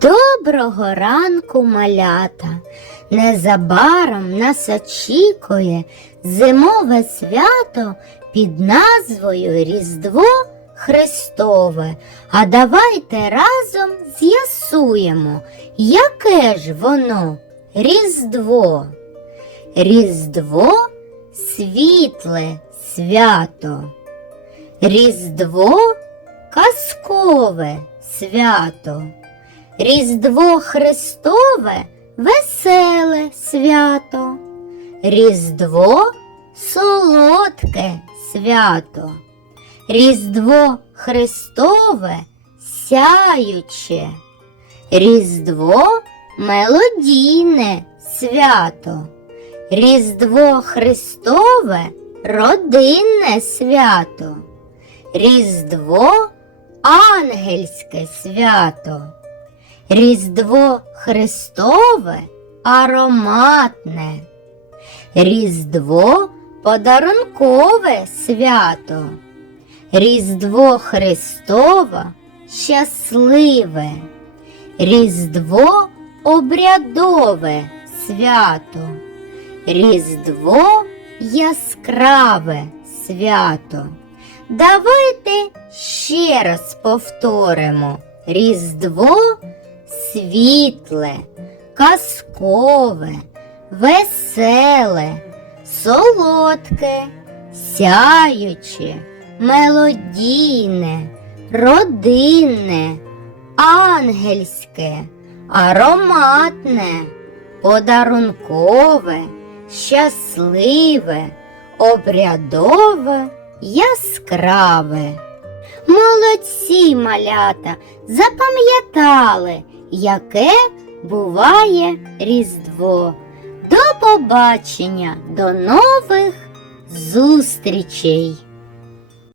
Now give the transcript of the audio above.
Доброго ранку, малята! Незабаром нас очікує зимове свято під назвою Різдво Христове. А давайте разом з'ясуємо, яке ж воно Різдво. Різдво світле свято. Різдво казкове свято. Різдво Христове веселе свято. Різдво солодке свято. Різдво Христове сяюче. Різдво мелодійне свято. Різдво Христове родинне свято. Різдво ангельське свято. Різдво Христове ароматне. Різдво подарункове свято. Різдво Христове щасливе. Різдво обрядове свято. Різдво яскраве свято. Давайте ще раз повторимо. Різдво світле, казкове, веселе, солодке, сяюче, мелодійне, родинне, ангельське, ароматне, подарункове, щасливе, обрядове, яскраве. Молодці малята запам'ятали, яке буває Різдво. До побачення, до нових зустрічей!